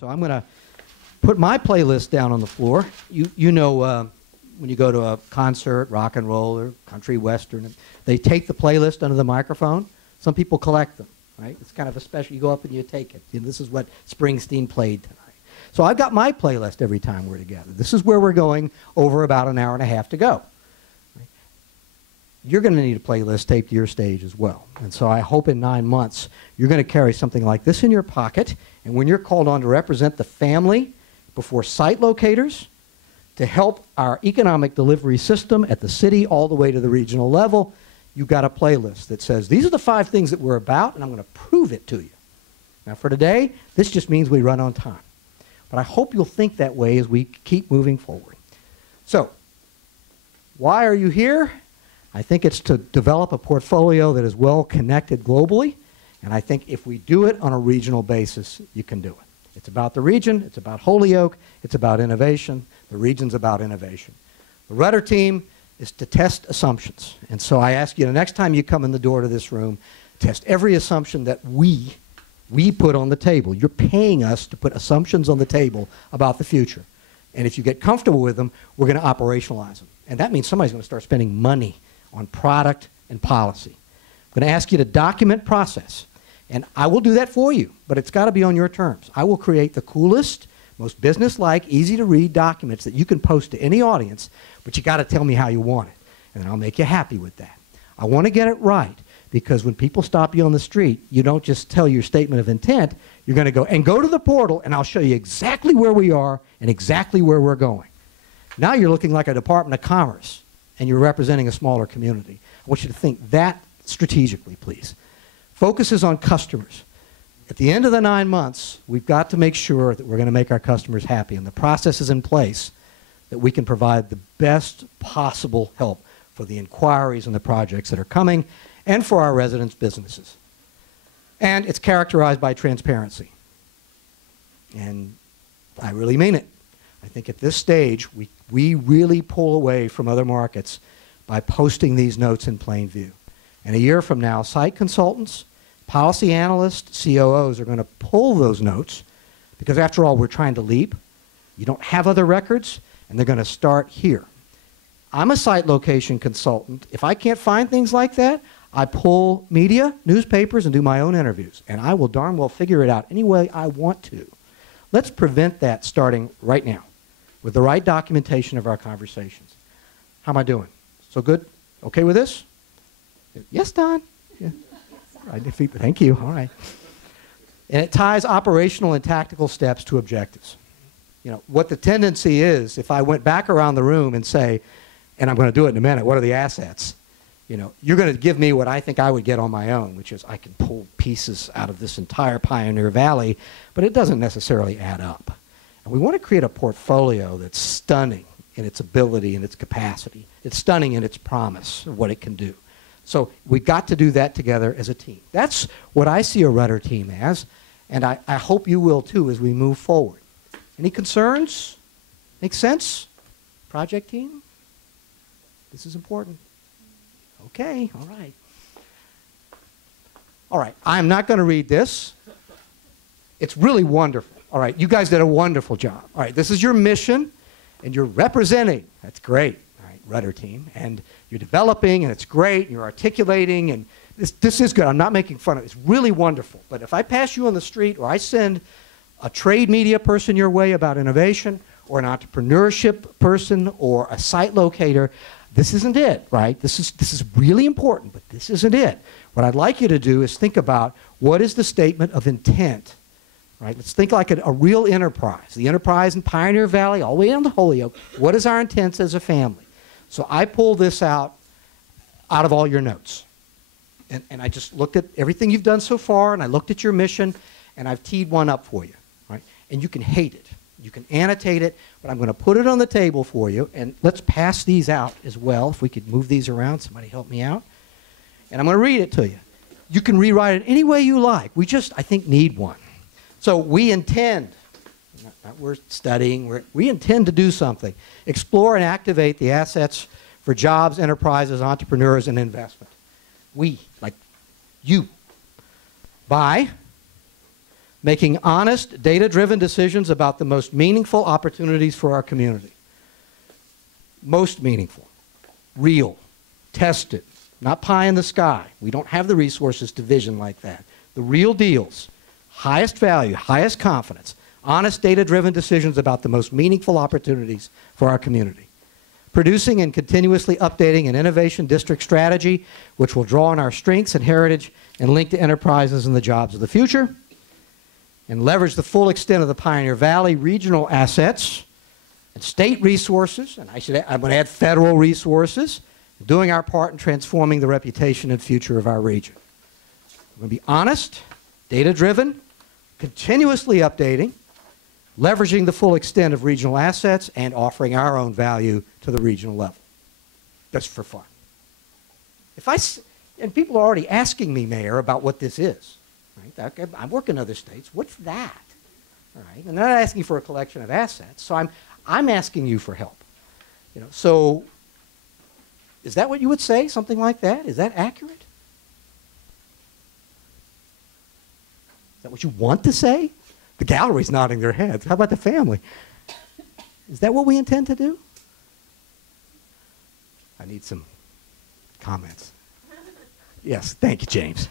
So I'm going to put my playlist down on the floor. You know when you go to a concert, rock and roll or country western, they take the playlist under the microphone. Some people collect them, right? It's kind of a special, you go up and you take it. You know, this is what Springsteen played tonight. So I've got my playlist every time we're together. This is where we're going over about an hour and a half to go. You're going to need a playlist taped to your stage as well. And so I hope in 9 months you're going to carry something like this in your pocket, and when you're called on to represent the family before site locators to help our economic delivery system at the city all the way to the regional level, you've got a playlist that says, these are the 5 things that we're about, and I'm going to prove it to you. Now for today, this just means we run on time. But I hope you'll think that way as we keep moving forward. So, why are you here? I think it's to develop a portfolio that is well connected globally, and I think if we do it on a regional basis, you can do it. It's about the region, it's about Holyoke, it's about innovation, the region's about innovation. The Rudder team is to test assumptions, and so I ask you the next time you come in the door to this room, test every assumption that we put on the table. You're paying us to put assumptions on the table about the future, and if you get comfortable with them, we're going to operationalize them, and that means somebody's going to start spending money on product and policy. I'm going to ask you to document process, and I will do that for you, but it's got to be on your terms. I will create the coolest, most business-like, easy-to-read documents that you can post to any audience, but you got to tell me how you want it, and then I'll make you happy with that. I want to get it right, because when people stop you on the street, you don't just tell your statement of intent, you're going to go to the portal, and I'll show you exactly where we are and exactly where we're going. Now you're looking like a Department of Commerce, and you're representing a smaller community. I want you to think that strategically, please. Focus is on customers. At the end of the 9 months, we've got to make sure that we're going to make our customers happy, and the process is in place that we can provide the best possible help for the inquiries and the projects that are coming, and for our residents' businesses. And it's characterized by transparency. And I really mean it. I think at this stage, we really pull away from other markets by posting these notes in plain view. And a year from now, site consultants, policy analysts, COOs are going to pull those notes because after all, we're trying to leap. You don't have other records, and they're going to start here. I'm a site location consultant. If I can't find things like that, I pull media, newspapers, and do my own interviews. And I will darn well figure it out any way I want to. Let's prevent that starting right now with the right documentation of our conversations. How am I doing? So good? Okay with this? Yes, Don? Yeah. Thank you. All right. And it ties operational and tactical steps to objectives. You know, what the tendency is, if I went back around the room and say, and I'm going to do it in a minute, what are the assets? You know, you're going to give me what I think I would get on my own, which is I can pull pieces out of this entire Pioneer Valley, but it doesn't necessarily add up. And we want to create a portfolio that's stunning in its ability and its capacity. It's stunning in its promise of what it can do. So we've got to do that together as a team. That's what I see a Rudder team as, and I hope you will too as we move forward. Any concerns? Make sense? Project team? This is important. Okay, all right. All right, I'm not going to read this. It's really wonderful. All right, you guys did a wonderful job. All right, this is your mission, and you're representing. That's great. All right, Rudder team. And you're developing, and it's great, and you're articulating, and this is good. I'm not making fun of it. It's really wonderful. But if I pass you on the street, or I send a trade media person your way about innovation, or an entrepreneurship person, or a site locator, this isn't it, right? This is really important, but this isn't it. What I'd like you to do is think about what is the statement of intent, right? Let's think like a real enterprise. The enterprise in Pioneer Valley, all the way down to Holyoke. What is our intent as a family? So I pulled this out of all your notes. And I just looked at everything you've done so far, and I looked at your mission, and I've teed one up for you, right? And you can hate it. You can annotate it, but I'm going to put it on the table for you, and let's pass these out as well. If we could move these around, somebody help me out. And I'm going to read it to you. You can rewrite it any way you like. We just, I think, need one. So we intend, not we're studying, we intend to do something. Explore and activate the assets for jobs, enterprises, entrepreneurs, and investment. We, like you, by making honest, data-driven decisions about the most meaningful opportunities for our community. Most meaningful, real, tested, not pie in the sky. We don't have the resources to vision like that. The real deals, highest value, highest confidence, honest, data-driven decisions about the most meaningful opportunities for our community. Producing and continuously updating an innovation district strategy which will draw on our strengths and heritage and link to enterprises and the jobs of the future, and leverage the full extent of the Pioneer Valley regional assets and state resources, and I'm going to add federal resources, doing our part in transforming the reputation and future of our region. We're going to be honest, data-driven, continuously updating, leveraging the full extent of regional assets, and offering our own value to the regional level. Just for fun. And people are already asking me, Mayor, about what this is. Right? I work in other states. What's that? All right? And they're not asking for a collection of assets, so I'm asking you for help. You know, so is that what you would say, something like that? Is that accurate? Is that what you want to say? The gallery's nodding their heads. How about the family? Is that what we intend to do? I need some comments. Yes, thank you, James.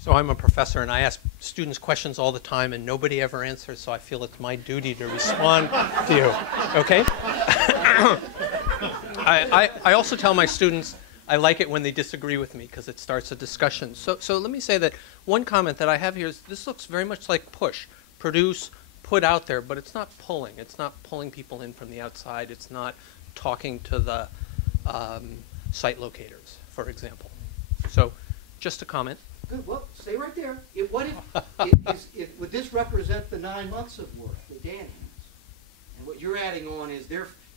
So I'm a professor, and I ask students questions all the time, and nobody ever answers, so I feel it's my duty to respond to you. Okay? I also tell my students I like it when they disagree with me because it starts a discussion. So let me say that one comment that I have here is this looks very much like push, produce, put out there, but it's not pulling. It's not pulling people in from the outside. It's not talking to the site locators, for example. So just a comment. Good. Well, stay right there. Would this represent the 9 months of work that Dan has? And what you're adding on is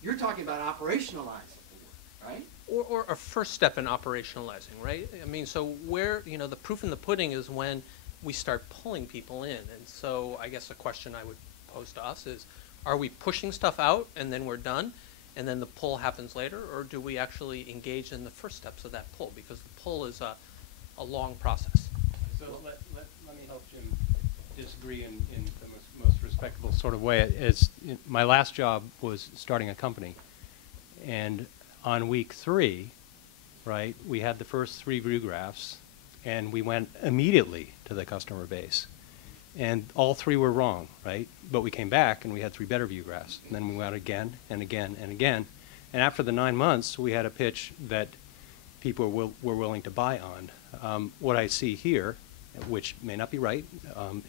you're talking about operationalizing the work, right? Or a first step in operationalizing, right? I mean, so where, you know, the proof in the pudding is when we start pulling people in. And so I guess a question I would pose to us is, are we pushing stuff out and then we're done and then the pull happens later? Or do we actually engage in the first steps of that pull? Because the pull is a long process. So let me help Jim disagree in the most respectable sort of way. My last job was starting a company. And on week 3, right, we had the first 3 view graphs, and we went immediately to the customer base. And all 3 were wrong, right? But we came back, and we had 3 better view graphs. And then we went again and again and again. And after the 9 months, we had a pitch that people were willing to buy on. What I see here, which may not be right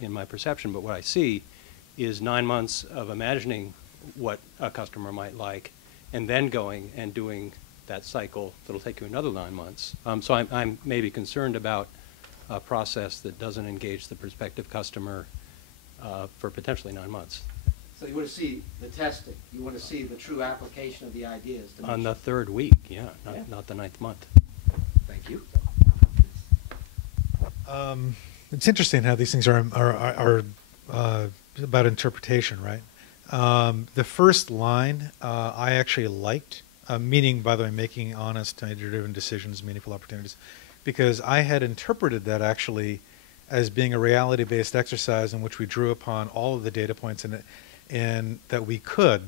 in my perception, but what I see is 9 months of imagining what a customer might like, and then going and doing that cycle that'll take you another 9 months. So I'm maybe concerned about a process that doesn't engage the prospective customer for potentially 9 months. So you want to see the testing. You want to see the true application of the ideas. On the 3rd week, yeah, not the 9th month. Thank you. It's interesting how these things are about interpretation, right? The first line I actually liked, meaning, by the way, making honest, data-driven decisions, meaningful opportunities, because I had interpreted that actually as being a reality-based exercise in which we drew upon all of the data points in it, and that we could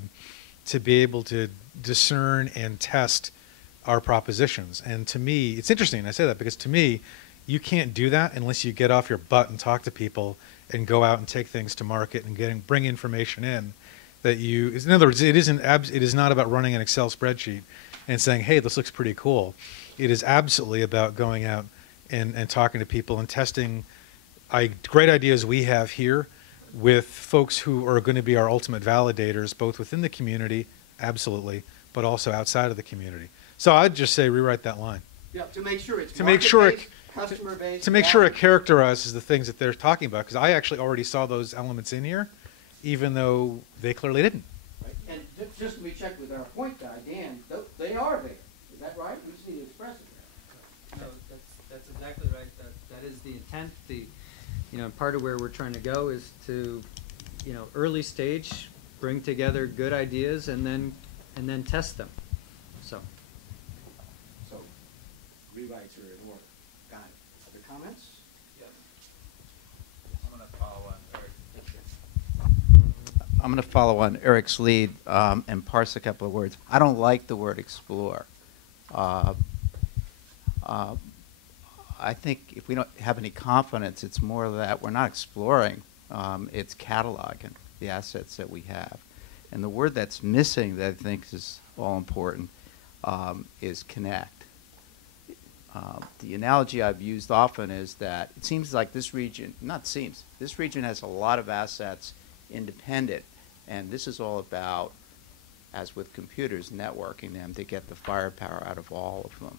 to be able to discern and test our propositions. And to me, it's interesting I say that because to me, you can't do that unless you get off your butt and talk to people and go out and take things to market and bring information in. In other words, it is not about running an Excel spreadsheet and saying, hey, this looks pretty cool. It is absolutely about going out and talking to people and testing great ideas we have here with folks who are going to be our ultimate validators, both within the community, absolutely, but also outside of the community. So I'd just say rewrite that line. Yeah, to make sure it's customer-based. To make sure it characterizes the things that they're talking about, because I actually already saw those elements in here, even though they clearly didn't. Right. And just to be checked with our point guy, Dan, they are there. Is that right? We just need to express it there. No, that's exactly right. That is the intent. Part of where we're trying to go is to, early stage, bring together good ideas and then test them. So rewrites are in order. Got it. Other comments? Yes. I'm going to I'm going to follow on Eric's lead and parse a couple of words. I don't like the word explore. I think if we don't have any confidence, it's more that we're not exploring, it's cataloging the assets that we have. And the word that's missing that I think is all important is connect. The analogy I've used often is that it seems like this region, not seems, this region has a lot of assets independent, and this is all about, as with computers, networking them to get the firepower out of all of them.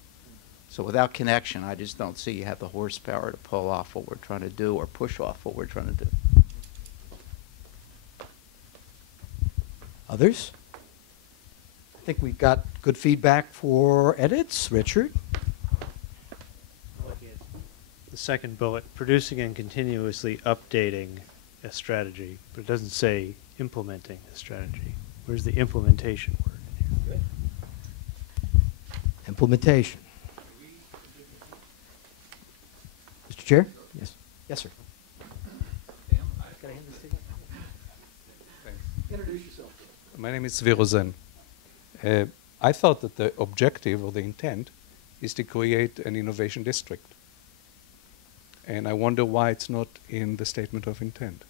So without connection, I just don't see you have the horsepower to pull off what we're trying to do or push off what we're trying to do. Others? I think we've got good feedback for edits. Richard? Looking at the second bullet, producing and continuously updating a strategy, but it doesn't say implementing a strategy. Where's the implementation word in here? Implementation. Mr. Chair? Yes. Yes, sir. Introduce yourself. My name is Virozen. I thought that the objective or the intent is to create an innovation district. And I wonder why it's not in the statement of intent.